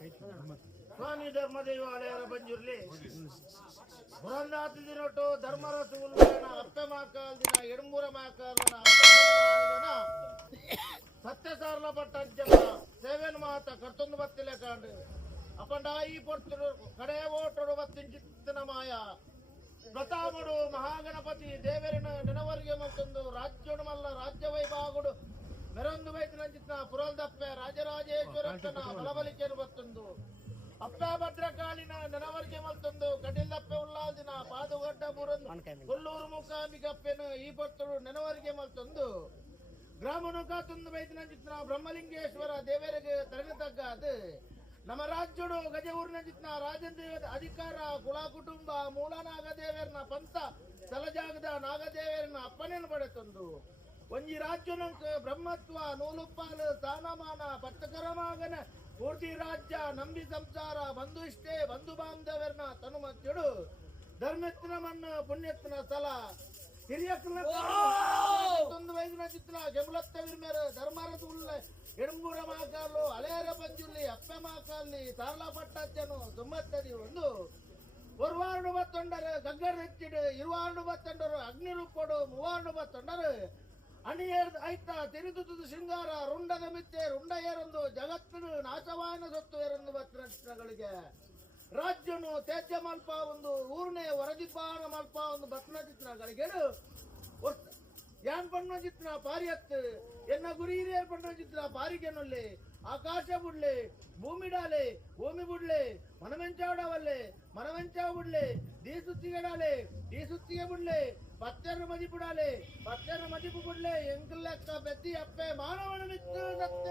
ಸ್ವಾಮಿ ಧರ್ಮದೇವಾಲಯರ ಬಂಜುರ್ಲಿ ಬುರಂದಾತಿ ದಿನೊಟ್ಟು ಧರ್ಮರಸು ಉಲ್ಲನ ಅಪ್ಪೆ ಮಾಕಾಲ್ ದಿನ ಎಡಂಬೂರ ಮಾಕಾಲನ ಸತ್ಯಸಾರ್ಲ ಪಟ್ಟಂಚಲ ಸೇವೆನ್ ಮಾತ ಕರ್ತೊಂದು ಬತ್ತಿಲೆ ಕಾಂಡು ಅಪಂಡಾಯಿ ಪೊರ್ತುಡು ಕಡೆ ಓಟುಡು ಬತ್ತಿಂಚಿತ್ತನ ಮಾಯ ಪ್ರತಾಪಡು ಮಹಾಗಣಪತಿ ದೇವರಿನ ನೆನವರಿಗೆ ಮತ್ತೊಂದು ರಾಜ್ಯಡು ಮಲ್ಲ ರಾಜ್ಯ ವೈಭಾಗುಡು ಮೆರೊಂದು ವೈದ್ಯನ ಪುರಲ್ದಪ್ಪೆ ರಾಜರಾಜೇಶ್ವರಕ್ಕನ ಬಲಬಲಿಕೆಯನ್ನು ಬತ್ತೊಂದು ಅಪ್ಪ ಭದ್ರಕಾಳಿನ ನೆನವರಿಗೆ ಮತ್ತೊಂದು ಗಡಿಲ್ಲಪ್ಪೆ ಉಲ್ಲಾಲ್ದಿನ ಪಾದುಗಡ್ಡ ಬುರಂದು ಕೊಲ್ಲೂರು ಮುಖಾಂಬಿಗಪ್ಪೆನು ಈ ಪೊತ್ತುಡು ನೆನವರಿಗೆ ಮತ್ತೊಂದು ಗ್ರಾಮನು ಕಾತೊಂದು ವೈದ್ಯನ ಚಿತ್ರ ಬ್ರಹ್ಮಲಿಂಗೇಶ್ವರ ದೇವರಿಗೆ ತರಗ ತಗ್ಗ ಅದು ನಮ್ಮ ರಾಜ್ಯಡು ಗಜ ಊರಿನ ಚಿತ್ರ ರಾಜದೇವದ ಅಧಿಕಾರ ಕುಲ ಕುಟುಂಬ ಮೂಲ ನಾಗದೇವರನ ಪಂಥ ತಲಜಾಗದ ನಾಗದೇವರನ ಅಪ್ಪನೆಯನ್ನು ಪಡೆತೊಂದು ಒಂಜಿ ರಾಜ್ಯನಂಕ ಬ್ರಹ್ಮತ್ವ ನೂಲುಪ್ಪಾಲು ಸ್ಥಾನಮಾನ ಪಟ್ಟಕರಮಾಗನ ಪೂರ್ತಿ ರಾಜ್ಯ ನಂಬಿ ಸಂಸಾರ ಬಂಧು ಇಷ್ಟೇ ಬಂಧು ಬಾಂಧವರನ ತನು ಮಧ್ಯಡು ಧರ್ಮತ್ತಿನ ಮಣ್ಣು ಪುಣ್ಯತ್ತಿನ ಸ್ಥಳ ಹಿರಿಯಕ್ಕನ ವೈದ್ಯನ ಚಿತ್ರ ಜಮಲತ್ತ ವಿರ್ಮೇರ ಧರ್ಮರದ ಉಳ್ಳ ಎಡಂಬೂರ ಮಾಕಾಲು ಹಳೆಯರ ಬಂಜುಲ್ಲಿ ಅಪ್ಪೆ ಮಾಕಾಲಿ ಸಾರ್ಲಾ ಪಟ್ಟಚ್ಚನು ಸುಮ್ಮತ್ತದಿ ಒಂದು ಒರ್ವಾರ್ಡು ಬತ್ತೊಂಡರು ಗಗ್ಗರ್ ಹೆಚ್ಚಿಡು ಇರುವಾರ್ಡು ಬತ್ತೊಂಡರು ಅಗ್ನಿರೂಪಡು ಮೂವಾರ್ಡು ಬತ್ತೊಂಡರು ಅಣಿಯರ್ ಐತ ತಿರುದುದು ಶೃಂಗಾರ ರುಂಡದ ಮಿತ್ತೆ ರುಂಡ ಏರೊಂದು ಜಗತ್ತಿನ ನಾಶವಾಯನ ಸೊತ್ತು ಏರೊಂದು ಬತ್ನಚಿತ್ರಗಳಿಗೆ ರಾಜ್ಯನು ತ್ಯಾಜ್ಯ ಮಲ್ಪ ಒಂದು ಊರ್ನೆ ವರದಿಪಾನ ಮಲ್ಪ ಒಂದು ಬತ್ನ ಚಿತ್ರಗಳಿಗೆ ಯಾನ್ ಪಣ್ಣ ಚಿತ್ರ ಪಾರಿಯತ್ ಎನ್ನ ಗುರಿ ಹಿರಿಯರ್ ಪಣ್ಣ ಚಿತ್ರ ಪಾರಿಗೆನೊಲ್ಲೆ ಆಕಾಶ ಬುಡ್ಲೆ ಭೂಮಿ ಡಾಲೆ ಭೂಮಿ ಬುಡ್ಲೆ ಮನಮೆಂಚಾವಡವಲ್ಲೆ ಮನಮೆಂಚಾವ ಬುಡ್ಲೆ ದೀ ಸುತ್ತಿಗೆಡಾಲೆ ದೀ ಸುತ್ತಿಗೆ ಬುಡ್ಲೆ ಪತ್ತೆರ ಮದಿಪುಡಾಲೆ ಪತ್ತೆರ ಮದಿಪು ಬುಡ್ಲೆ ಎಂಕಲ್ ಲೆಕ್ಕ ಬೆತ್ತಿ ಅಪ್ಪೆ ಮಾನವನ ಮಿತ್ತು ಸತ್ಯ